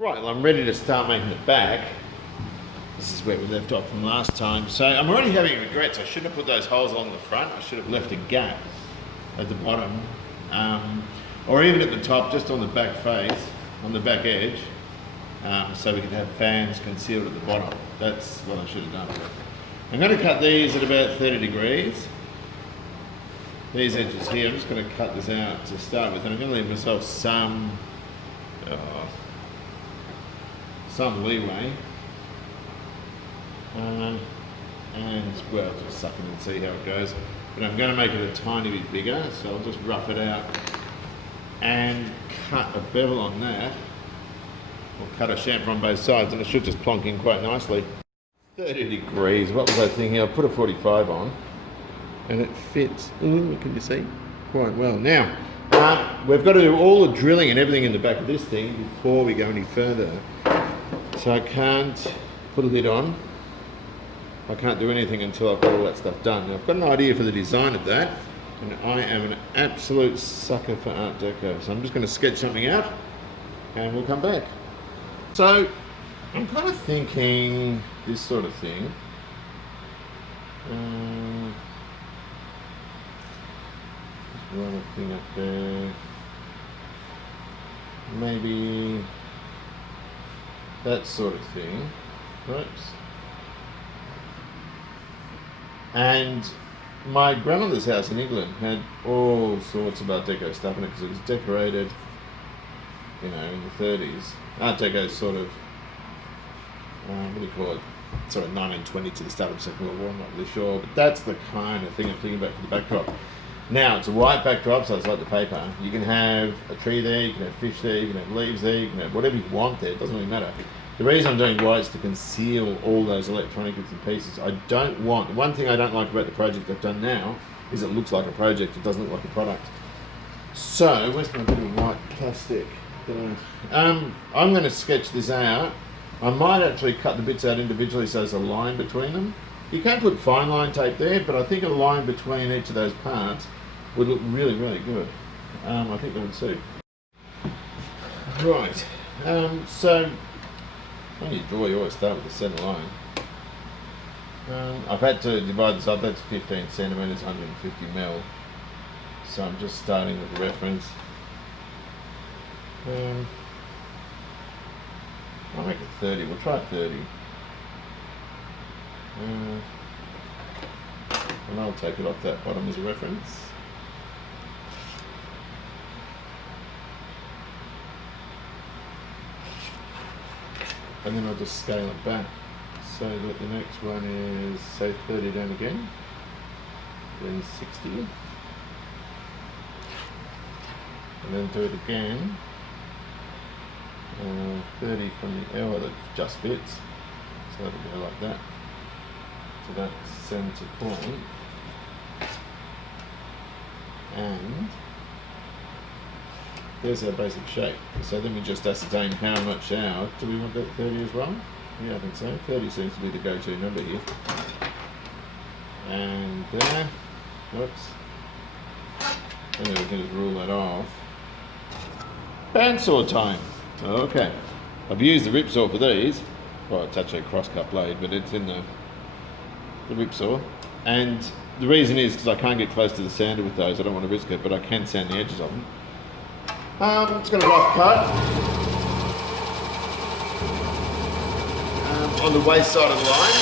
Right, well, I'm ready to start making the back. This is where we left off from last time. So I'm already having regrets. I shouldn't have put those holes along the front. I should have left a gap at the bottom, or even at the top, just on the back face, on the back edge, so we could have fans concealed at the bottom. That's what I should have done. I'm going to cut these at about 30 degrees. These edges here, I'm just going to cut this out to start with, and I'm going to leave myself some leeway. And well, just suck it and see how it goes. But I'm going to make it a tiny bit bigger, so I'll just rough it out and cut a bevel on that, or cut a chamfer on both sides, and it should just plonk in quite nicely. 30 degrees, what was I thinking? I'll put a 45 on, and it fits, can you see? Quite well. Now, we've got to do all the drilling and everything in the back of this thing before we go any further. So I can't put a lid on. I can't do anything until I've got all that stuff done. Now, I've got an idea for the design of that, and I am an absolute sucker for Art Deco. So I'm just going to sketch something out, and we'll come back. So I'm kind of thinking this sort of thing. Just run a thing up there. Maybe that sort of thing. Oops. And my grandmother's house in England had all sorts of Art Deco stuff in it because it was decorated, you know, in the 30s. Art Deco is sort of, what do you call it? Sort of 1920 to the start of the Second World War, I'm not really sure, but that's the kind of thing I'm thinking about for the backdrop. Now, it's a white backdrop, so it's like the paper. You can have a tree there, you can have fish there, you can have leaves there, you can have whatever you want there, it doesn't really matter. The reason I'm doing white is to conceal all those electronic bits and pieces. I don't want, one thing I don't like about the project I've done now is it looks like a project, it doesn't look like a product. So, where's my bit of white plastic? I'm going to sketch this out. I might actually cut the bits out individually so there's a line between them. You can put fine line tape there, but I think a line between each of those parts would look really, really good. I think that would suit. Right, so when you draw, you always start with the centre line. I've had to divide this up, that's 15 centimetres, 150 mil. So I'm just starting with the reference. I'll make it 30, we'll try 30. And I'll take it off that bottom as a reference. And then I'll just scale it back so that the next one is, say, 30 down again, then 60, and then do it again, 30 from the L that just fits, so that'll go like that, to that centre point, and there's our basic shape. So let me just ascertain how much out. Do we want that 30 as well? Yeah, I think so. 30 seems to be the go-to number here. And there. Whoops. And then we can just rule that off. Bandsaw time. Okay. I've used the rip saw for these. Well, it's actually a cross-cut blade, but it's in the rip saw. And the reason is because I can't get close to the sander with those. I don't want to risk it, but I can sand the edges of them. It's got a rough cut on the waist side of the line.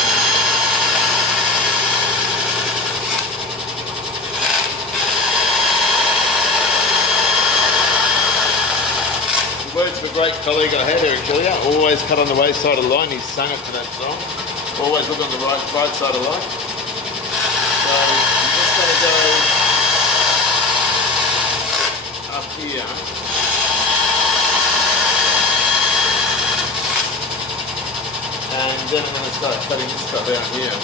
The words of a great colleague I had, Eric Gillier, always cut on the waist side of the line. He sung it for that song. Always look on the right side of the line. So I'm just going to go up here. And then I'm going to start cutting this stuff out here.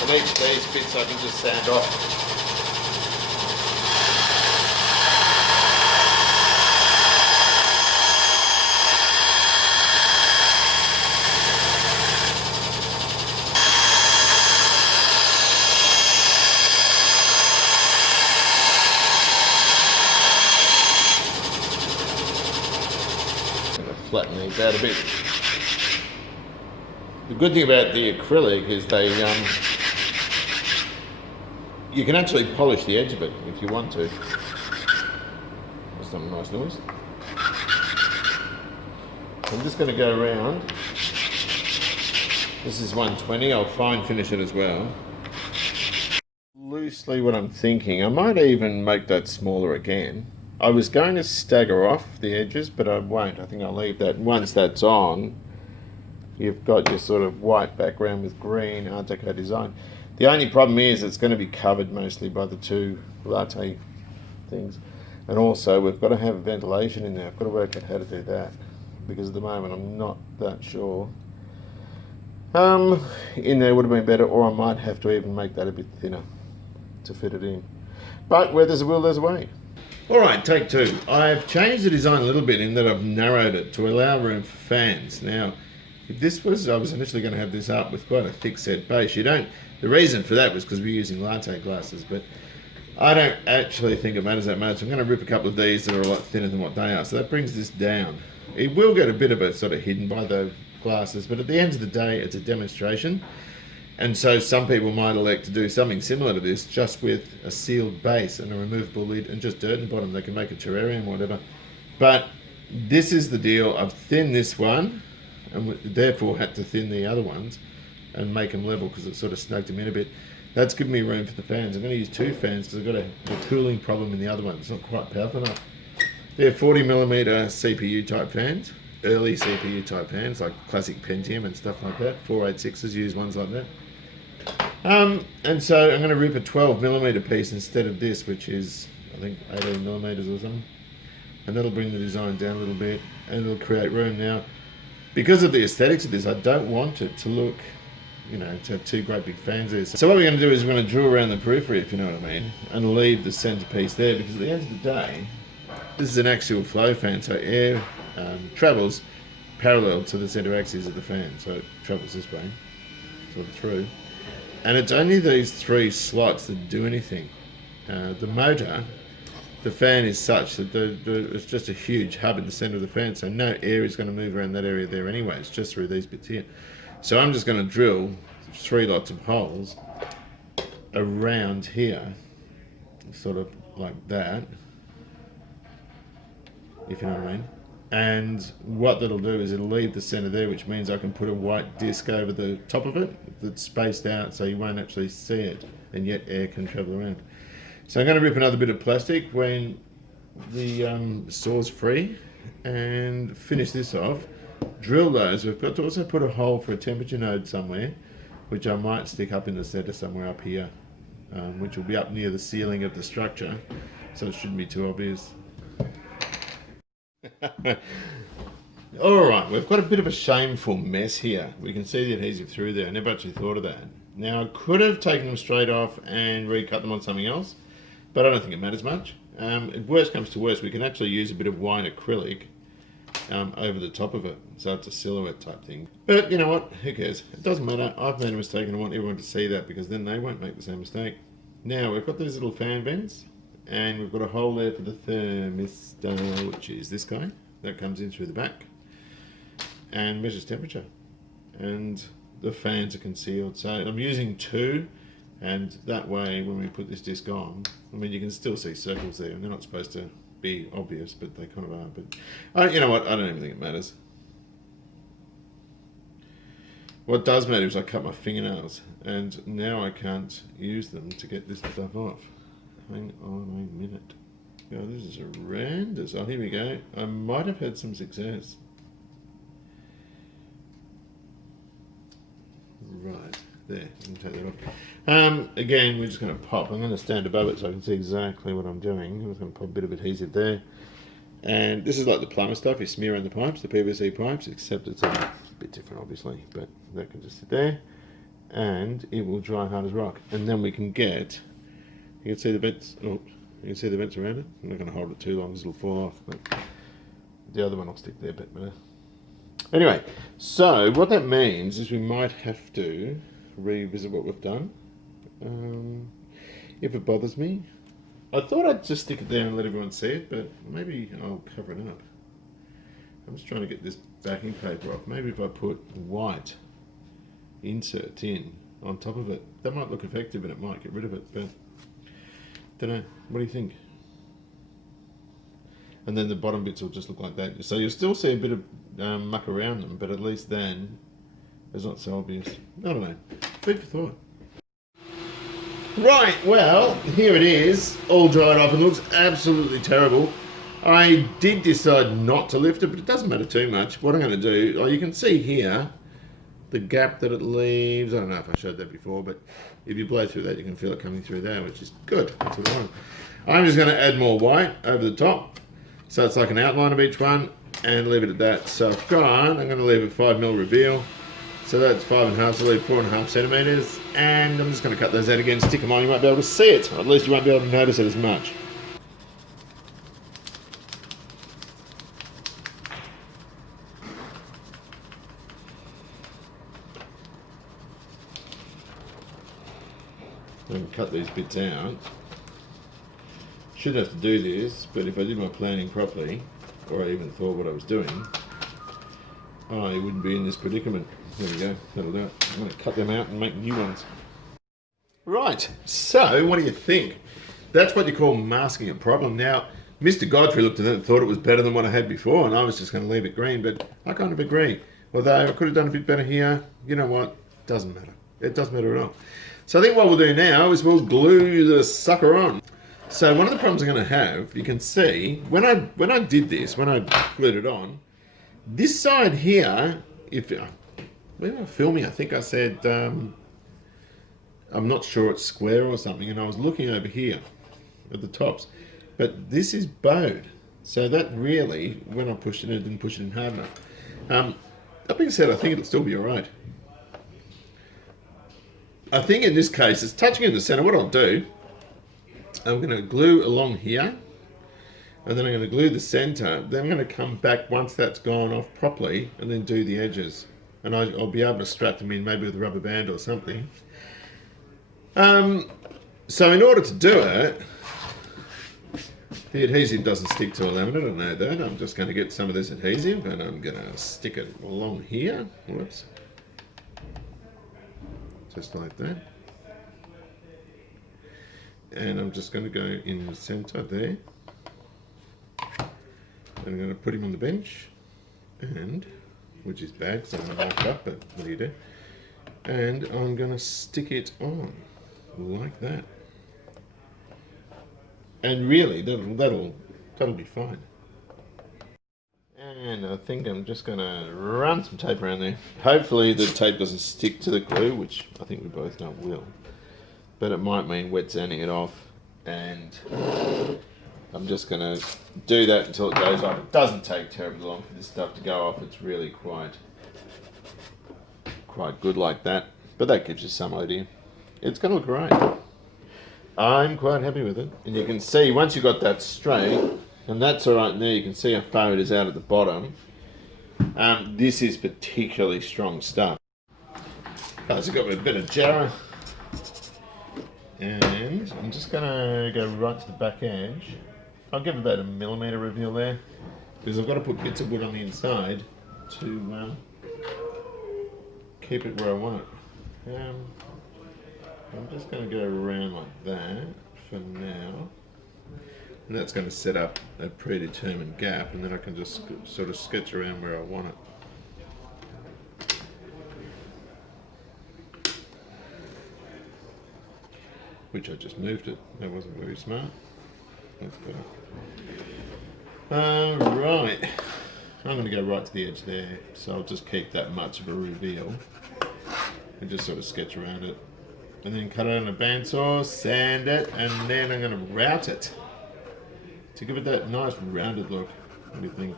And each of these bits I can just sand off. out a bit. The good thing about the acrylic is you can actually polish the edge of it if you want to. That's some nice noise. I'm just going to go around. This is 120. I'll fine finish it as well. Loosely what I'm thinking, I might even make that smaller again. I was going to stagger off the edges, but I won't. I think I'll leave that. Once that's on, you've got your sort of white background with green Art Deco design. The only problem is it's going to be covered mostly by the two latte things. And also we've got to have ventilation in there. I've got to work out how to do that, because at the moment I'm not that sure. In there would have been better, or I might have to even make that a bit thinner to fit it in. But where there's a will, there's a way. Alright, take two. I've changed the design a little bit in that I've narrowed it to allow room for fans. Now, if this was, I was initially going to have this up with quite a thick set base. The reason for that was because we're using latte glasses, but I don't actually think it matters that much. I'm going to rip a couple of these that are a lot thinner than what they are, so that brings this down. It will get a bit of it sort of hidden by the glasses, but at the end of the day, it's a demonstration. And so some people might elect to do something similar to this, just with a sealed base and a removable lid and just dirt in the bottom. They can make a terrarium or whatever. But this is the deal. I've thinned this one, and therefore had to thin the other ones and make them level because it sort of snagged them in a bit. That's given me room for the fans. I'm going to use two fans because I've got a cooling problem in the other one. It's not quite powerful enough. They're 40mm CPU type fans, early CPU type fans, like classic Pentium and stuff like that. 486s use ones like that. And so I'm going to rip a 12mm piece instead of this, which is, I think, 18mm or something. And that'll bring the design down a little bit, and it'll create room. Now, because of the aesthetics of this, I don't want it to look, to have two great big fans there. So what we're going to do is we're going to drill around the periphery, if you know what I mean, and leave the centerpiece there, because at the end of the day, this is an axial flow fan, so air travels parallel to the center axis of the fan, so it travels this way, sort of through. And it's only these three slots that do anything. The motor, the fan is such that it's just a huge hub in the center of the fan, so no air is going to move around that area there anyway. It's just through these bits here. So I'm just going to drill 3 lots of holes around here, sort of like that, if you know what I mean. And what that'll do is it'll leave the center there, which means I can put a white disc over the top of it that's spaced out so you won't actually see it, and yet air can travel around. So I'm going to rip another bit of plastic when the saw's free and finish this off. Drill those. We've got to also put a hole for a temperature node somewhere, which I might stick up in the center somewhere up here, which will be up near the ceiling of the structure, so it shouldn't be too obvious. Alright, we've got a bit of a shameful mess here. We can see the adhesive through there. I never actually thought of that. Now, I could have taken them straight off and recut them on something else, but I don't think it matters much. If worst comes to worst, we can actually use a bit of white acrylic over the top of it, so it's a silhouette type thing. But you know what, who cares? It doesn't matter. I've made a mistake and I want everyone to see that, because then they won't make the same mistake. Now, we've got these little fan vents, and we've got a hole there for the thermostat, which is this guy that comes in through the back and measures temperature, and the fans are concealed. So I'm using 2, and that way when we put this disc on, I mean, you can still see circles there, and they're not supposed to be obvious, but they kind of are. But you know what, I don't even think it matters. What does matter is I cut my fingernails, and now I can't use them to get this stuff off. Hang on a minute. Oh, this is horrendous. Oh, here we go. I might have had some success. Right, there, you can take that off. Again, we're just going to pop. I'm going to stand above it so I can see exactly what I'm doing. I'm just going to pop a bit of adhesive there. And this is like the plumber stuff. You smear on the pipes, the PVC pipes, except it's a bit different, obviously. But that can just sit there, and it will dry hard as rock. And then we can get, you can see the vents. Oh, you can see the vents around it. I'm not going to hold it too long because it'll fall off. But the other one will stick there a bit better. Anyway, so what that means is we might have to revisit what we've done. If it bothers me. I thought I'd just stick it there and let everyone see it, but maybe I'll cover it up. I'm just trying to get this backing paper off. Maybe if I put white insert in on top of it, that might look effective and it might get rid of it, but don't know. What do you think? And then the bottom bits will just look like that. So you'll still see a bit of muck around them, but at least then it's not so obvious. I don't know. Food for thought. Right, well, here it is, all dried off. It looks absolutely terrible. I did decide not to lift it, but it doesn't matter too much. What I'm going to do, you can see here the gap that it leaves. I don't know if I showed that before, but if you blow through that, you can feel it coming through there, which is good. That's what I want. I'm just going to add more white over the top, so it's like an outline of each one, and leave it at that. So I'm going to leave a 5mm reveal. So that's 5.5, so leave 4.5 centimeters, and I'm just going to cut those out again, stick them on. You won't be able to see it, or at least you won't be able to notice it as much. And cut these bits out. Should have to do this, but if I did my planning properly, or I even thought what I was doing, I wouldn't be in this predicament. There we go, that'll do it. I'm going to cut them out and make new ones. Right, so what do you think? That's what you call masking a problem. Now, Mr. Godfrey looked at it and thought it was better than what I had before, and I was just going to leave it green, but I kind of agree. Although I could have done a bit better here, you know what? Doesn't matter. It doesn't matter at all. So I think what we'll do now is we'll glue the sucker on. So one of the problems I'm going to have, you can see, when I did this, when I glued it on, this side here, when I was filming, I think I said, I'm not sure it's square or something, and I was looking over here at the tops, but this is bowed. So that really, when I pushed it in, it didn't push it in hard enough. That being said, I think it'll still be all right. I think in this case, it's touching in the center. What I'll do, I'm going to glue along here, and then I'm going to glue the center. Then I'm going to come back once that's gone off properly, and then do the edges. And I'll be able to strap them in, maybe with a rubber band or something. So in order to do it, the adhesive doesn't stick to a laminate, I know that. I'm just going to get some of this adhesive, and I'm going to stick it along here. Whoops. Just like that. And I'm just going to go in the center there. I'm going to put him on the bench, and which is bad because I'm not marked up, but what do you do? And I'm going to stick it on like that. And really, that'll be fine. And I think I'm just going to run some tape around there. Hopefully the tape doesn't stick to the glue, which I think we both know it will. But it might mean wet sanding it off, and I'm just going to do that until it goes off. It doesn't take terribly long for this stuff to go off. It's really quite good like that. But that gives you some idea. It's going to look great. I'm quite happy with it. And you can see, once you've got that straight, and that's all right there, you can see how far it is out at the bottom. This is particularly strong stuff. So I've got a bit of jarrah. And I'm just going to go right to the back edge. I'll give about a millimetre reveal there, because I've got to put bits of wood on the inside to keep it where I want it. I'm just going to go around like that for now. And that's going to set up a predetermined gap, and then I can just sort of sketch around where I want it. Which I just moved it. That wasn't very smart. That's better. Right. I'm going to go right to the edge there, so I'll just keep that much of a reveal and just sort of sketch around it. And then cut it on a bandsaw, sand it, and then I'm going to route it to give it that nice rounded look. What do you think?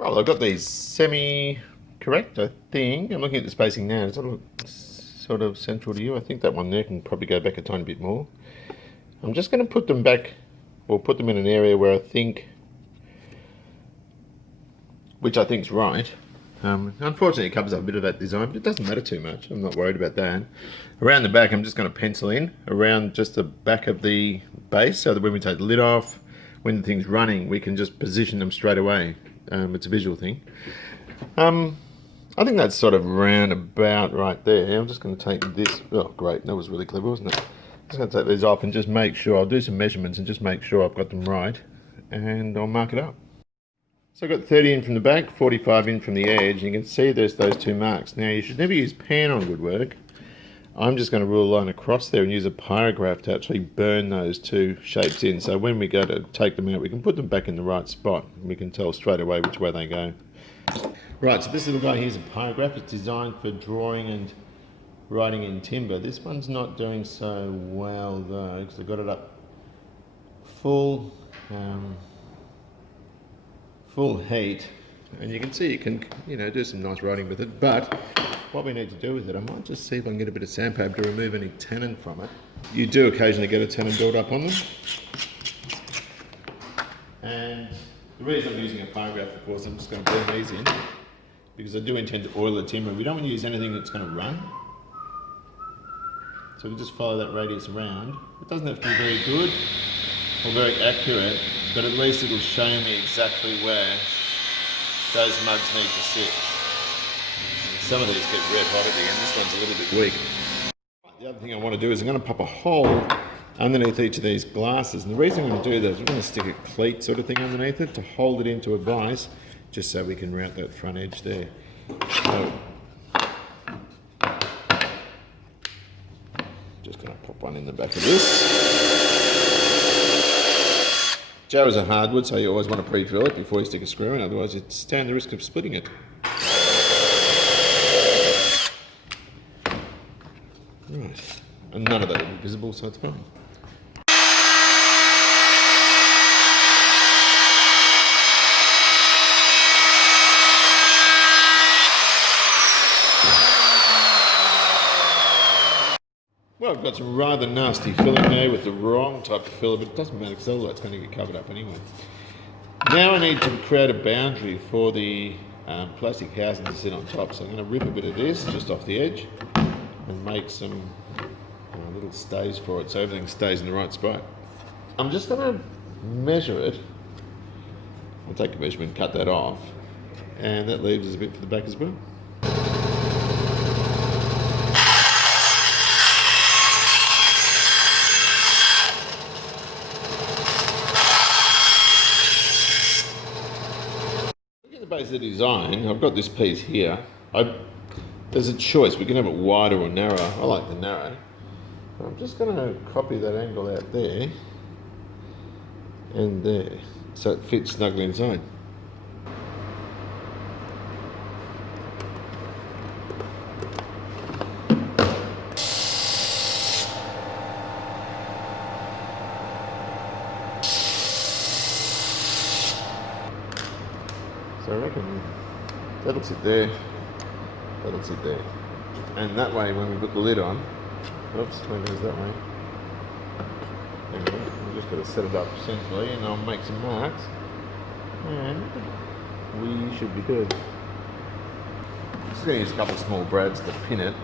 Well, I've got these semi correct, I think. I'm looking at the spacing now. Does that look sort of central to you? I think that one there can probably go back a tiny bit more. I'm just going to put them back, or put them in an area where I think, which I think is right. Unfortunately, it covers up a bit of that design, but it doesn't matter too much. I'm not worried about that. Around the back, I'm just going to pencil in around just the back of the base, so that when we take the lid off, when the thing's running, we can just position them straight away. It's a visual thing. I think that's sort of round about right there. I'm just going to take this. Oh, great. That was really clever, wasn't it? I'm just going to take these off and just make sure. I'll do some measurements and just make sure I've got them right. And I'll mark it up. So I've got 30 in from the back, 45 in from the edge. You can see there's those two marks. Now, you should never use pan on woodwork. I'm just going to rule a line across there and use a pyrograph to actually burn those two shapes in. So when we go to take them out, we can put them back in the right spot. We can tell straight away which way they go. Right, so this little guy here is a pyrograph. It's designed for drawing and writing in timber. This one's not doing so well though, because I've got it up full heat, and you can see you can do some nice writing with it. But what we need to do with it, I might just see if I can get a bit of sandpaper to remove any tannin from it. You do occasionally get a tannin build up on them, and the reason I'm using a pyrograph, of course, I'm just going to burn these in because I do intend to oil the timber. We don't want to use anything that's going to run. So we just follow that radius around. It doesn't have to be very good or very accurate, but at least it'll show me exactly where those mugs need to sit. Some of these get red hot at the end. This one's a little bit weak. The other thing I want to do is I'm going to pop a hole underneath each of these glasses, and the reason I'm going to do that is we're going to stick a cleat sort of thing underneath it to hold it into a vise, just so we can route that front edge there. So, just going to pop one in the back of this. Joe is a hardwood, so you always want to pre-drill it before you stick a screw in, otherwise you'd stand the risk of splitting it. Right, and none of that will be visible, so it's fine. Well, I've got some rather nasty filling there with the wrong type of filler, but it doesn't matter because all that's going to get covered up anyway. Now I need to create a boundary for the plastic housing to sit on top, so I'm going to rip a bit of this just off the edge and make some little stays for it so everything stays in the right spot. I'm just going to measure it. I'll take a measurement, cut that off, and that leaves us a bit for the back as well. Base of the design, I've got this piece here. There's a choice, we can have it wider or narrow. I like the narrow. I'm just going to copy that angle out there and there, so it fits snugly inside. So I reckon that'll sit there, that'll sit there. And that way when we put the lid on, oops, maybe it's that way. Anyway, we've just got to set it up centrally and I'll make some marks and we should be good. I'm just going to use a couple of small brads to pin it,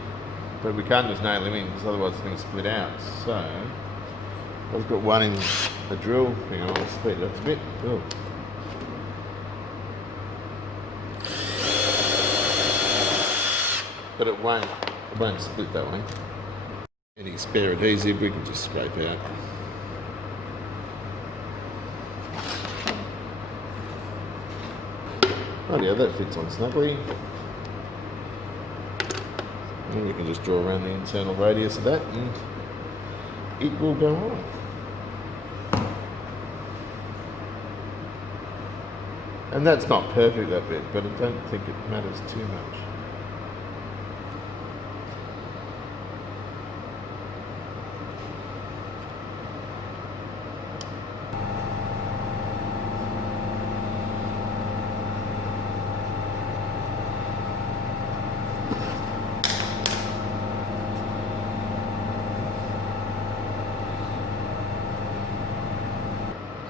but we can't just nail them in because otherwise it's going to split out. So I've got one in the drill. Hang on, I'll speed it up a bit. Oh. But it won't split that way. Any spare adhesive we can just scrape out. Oh yeah, that fits on snugly. And you can just draw around the internal radius of that and it will go on. And that's not perfect, that bit, but I don't think it matters too much.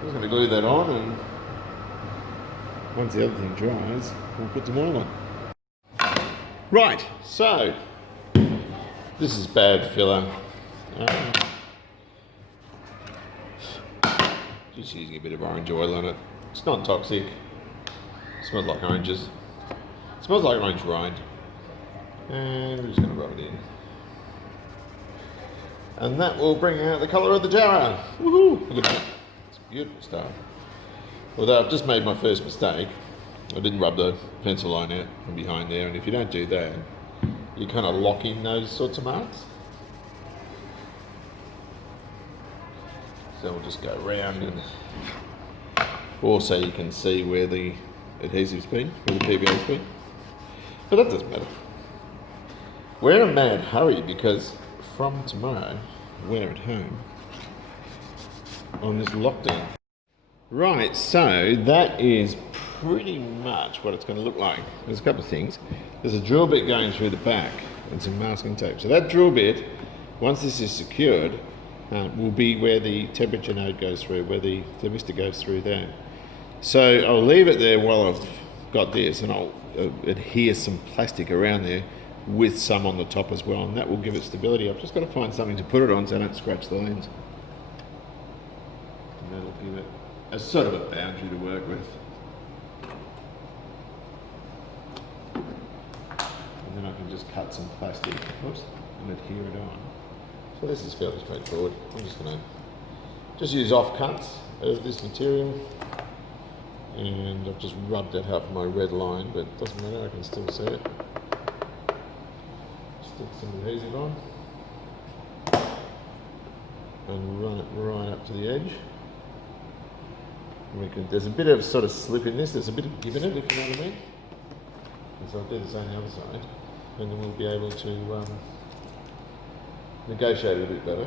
just going to glue that on, and once the other thing dries, we'll put some oil on. Right, so this is bad filler. Just using a bit of orange oil on it. It's not toxic. It smells like oranges. It smells like orange rind. And we're just going to rub it in. And that will bring out the colour of the jar. Woohoo! Look at that. It's beautiful stuff. Although I've just made my first mistake. I didn't rub the pencil line out from behind there, and if you don't do that, you kind of lock in those sorts of marks. So we'll just go around, and also you can see where the adhesive's been, where the PVA's been. But that doesn't matter. We're in a mad hurry because from tomorrow we're at home on this lockdown. Right, so that is pretty much what it's going to look like. There's a couple of things. There's a drill bit going through the back and some masking tape. So that drill bit, once this is secured, will be where the temperature node goes through, where the thermistor goes through there. So I'll leave it there while I've got this, and I'll adhere some plastic around there with some on the top as well, and that will give it stability. I've just got to find something to put it on so I don't scratch the lens. And that'll give it a sort of a boundary to work with. And then I can just cut some plastic, oops, and adhere it on. So this is fairly straightforward. I'm just going to use offcuts of this material, and I've just rubbed out half of my red line, but it doesn't matter, I can still see it. Stick some adhesive on and run it right up to the edge. There's a bit of sort of slip in this, there's a bit of give in it, if you know what I mean. And so I'll do the same on the other side, and then we'll be able to negotiate it a bit better.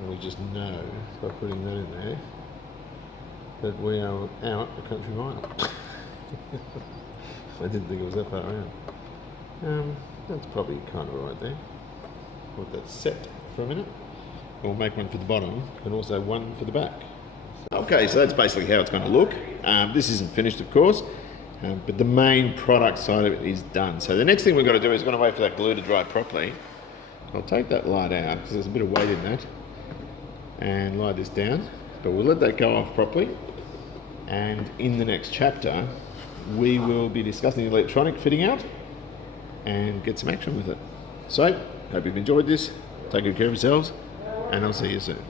And we just know by putting that in there that we are out a country mile. I didn't think it was that far out. That's probably kind of right there. Let that set for a minute. We'll make one for the bottom and also one for the back. Okay, so that's basically how it's going to look. This isn't finished, of course, but the main product side of it is done. So the next thing we've got to do is we're going to wait for that glue to dry properly. I'll take that light out because there's a bit of weight in that, and lie this down, but we'll let that go off properly. And in the next chapter, we will be discussing the electronic fitting out and get some action with it. So, hope you've enjoyed this. Take good care of yourselves, and I'll see you soon.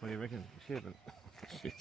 What do you reckon? She haven't. Shit.